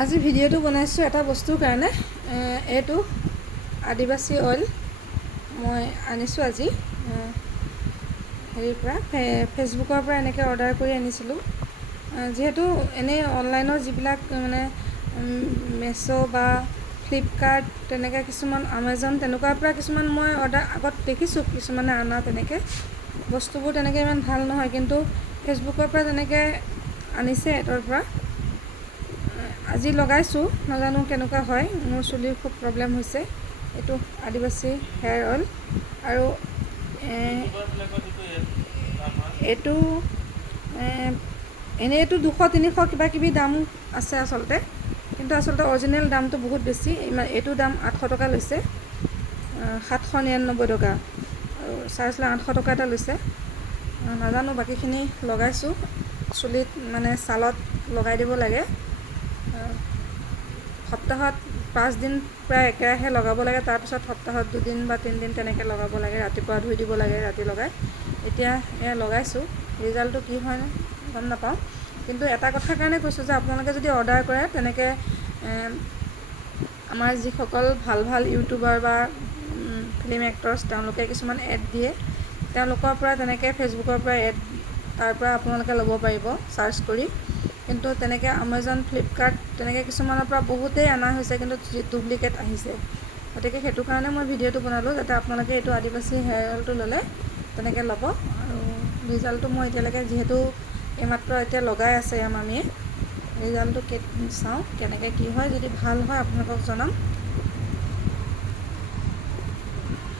আজি ভিডিঅ'টো বনাইছোঁ এটা বস্তুৰ কাৰণে এইটো আদিবাসী অইল মই আনিছোঁ আজি হেৰিৰ পৰা ফেচবুকৰ পৰা এনেকৈ অৰ্ডাৰ কৰি আনিছিলোঁ যিহেতু এনেই অনলাইনৰ যিবিলাক মানে মেছ' বা ফ্লিপকাৰ্ট তেনেকৈ কিছুমান আমাজন তেনেকুৱাৰ পৰা কিছুমান মই অৰ্ডাৰ আগত দেখিছোঁ কিছুমানে অনা তেনেকৈ বস্তুবোৰ তেনেকৈ ইমান ভাল নহয় কিন্তু ফেচবুকৰ পৰা তেনেকৈ আনিছে এটাৰ পৰা আজি লগাইছোঁ নাজানো কেনেকুৱা হয় মোৰ চুলিৰ খুব প্ৰব্লেম হৈছে এইটো আদিবাসী হেয়াৰ অইল আৰু এইটো এনেই এইটো 200-300 কিবা কিবি দাম আছে আচলতে কিন্তু আচলতে অৰিজিনেল দামটো বহুত বেছি এইটো দাম 800 টকা লৈছে 799 টকা আৰু চাৰ্জ লৈ 800 টকা এটা লৈছে নাজানো বাকীখিনি লগাইছোঁ চুলিত মানে ছালত লগাই দিব লাগে সপ্তাহত 5 দিন প্ৰায় একেৰাহে লগাব লাগে তাৰপিছত সপ্তাহত 2 দিন বা 3 দিন তেনেকৈ লগাব লাগে ৰাতিপুৱা ধুই দিব লাগে ৰাতি লগাই এতিয়া এয়া লগাইছোঁ ৰিজাল্টটো কি হয় গম নাপাওঁ কিন্তু এটা কথাৰ কাৰণে কৈছোঁ যে আপোনালোকে যদি অৰ্ডাৰ কৰে তেনেকৈ আমাৰ যিসকল ভাল ভাল ইউটিউবাৰ বা ফিল্ম এক্টৰ্ছ তেওঁলোকে কিছুমান এড দিয়ে তেওঁলোকৰ পৰা তেনেকৈ ফেচবুকৰ পৰা এড তাৰ পৰা আপোনালোকে ল'ব পাৰিব চাৰ্চ কৰি কিন্তু তেনেকৈ আমাজন ফ্লিপকাৰ্ট তেনেকৈ কিছুমানৰ পৰা বহুতেই অনা হৈছে কিন্তু ডুপ্লিকেট আহিছে গতিকে সেইটো কাৰণে মই ভিডিঅ'টো বনালোঁ যাতে আপোনালোকে এইটো আদিবাসী হেয়াৰ অইলটো ল'লে তেনেকৈ ল'ব আৰু ৰিজাল্টটো মই এতিয়ালৈকে যিহেতু এইমাত্ৰ এতিয়া লগাই আছে মামীয়ে ৰিজাল্টটো চাওঁ কেনেকৈ কি হয় যদি ভাল হয় আপোনালোকক জনাম